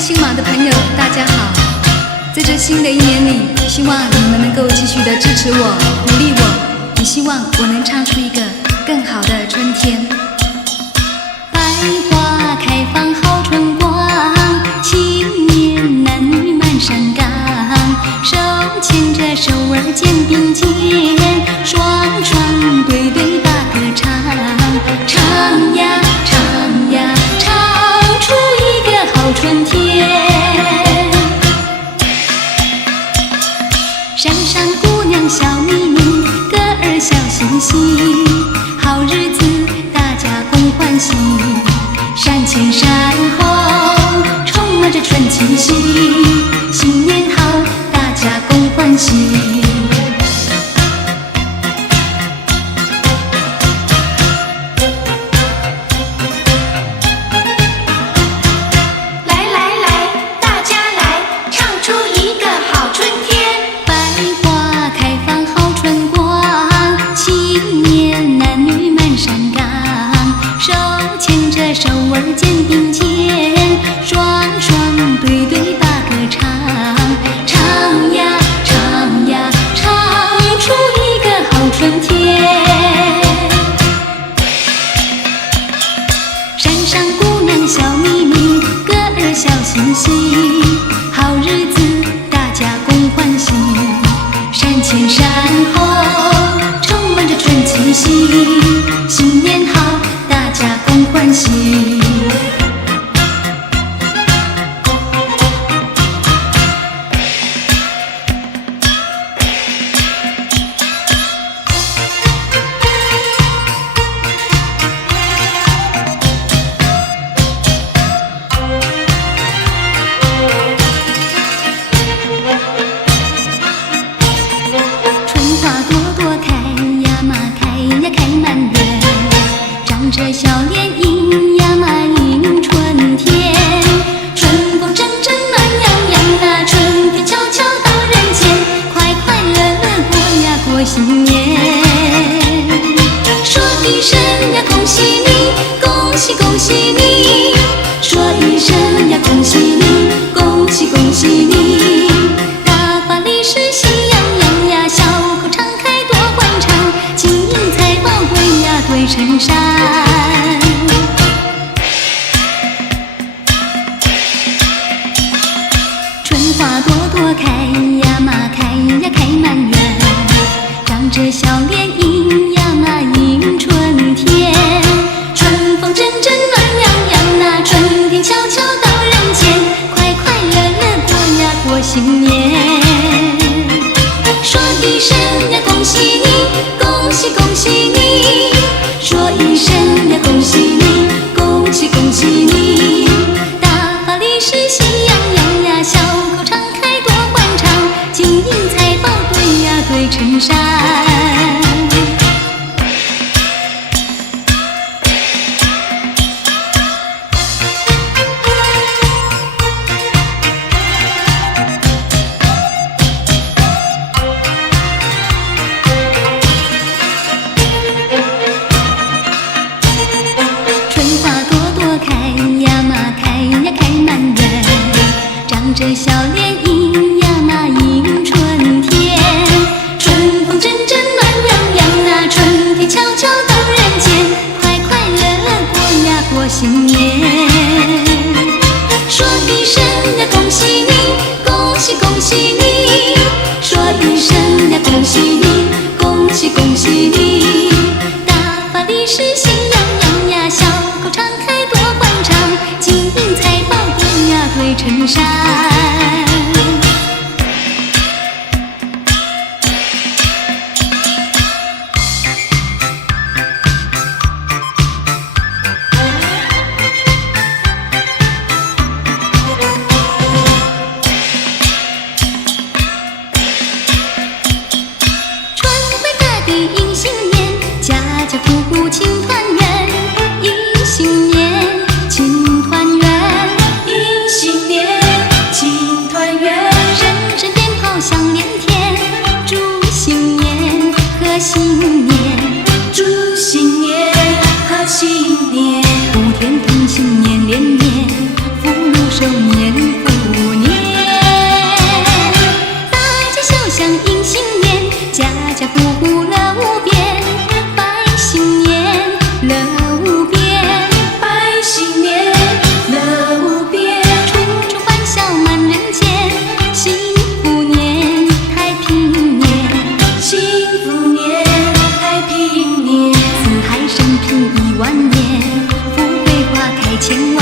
新马的朋友，大家好！在这新的一年里，希望你们能够继续的支持我、鼓励我，也希望我能唱出一个更好的春天。百花开放好春光，青年男女满山岗，手牵着手儿肩并肩，双双对对把歌唱，唱呀唱呀唱出一个好春天。山上姑娘笑眯眯，歌儿笑嘻嘻，好日子大家共欢喜，山前山后充满着春气息，新年好，大家共欢喜。手儿肩并肩，双双对对把歌唱，唱呀唱呀唱出一个好春天。山上姑娘笑眯眯，歌儿笑嘻嘻，好日子大家共欢喜，山前山后充满着春气息，新年好，大家共欢喜。这笑脸迎呀嘛迎春天，春风阵阵暖洋洋啊，春天悄悄到人间，快快乐乐过呀过新年。说一声呀恭喜你，恭喜恭喜你，说一声呀恭喜你，恭喜恭喜你，大发利是喜洋洋呀，小口常开多欢畅，金银财宝贵呀堆成山。花朵朵开呀嘛开呀开满园，长着笑脸迎呀嘛迎春天，春风阵阵暖洋洋啊，春天悄悄到人间，快快乐乐过呀过新年。说一声呀恭喜你，恭喜恭喜你，说一声呀恭喜你，恭喜恭喜你，大发利是喜洋洋呀，小口常开多欢畅，金银财宝堆呀堆成山。这笑脸迎呀嘛迎春天，春风阵阵暖洋洋啊，春天悄悄到人间，快快乐乐过呀过新年。说一声呀恭喜你，恭喜恭喜你，说一声呀恭喜你，恭喜恭喜你，大发利是喜洋洋呀，小口常开多欢畅，金银财宝堆呀堆成山。新年，千万。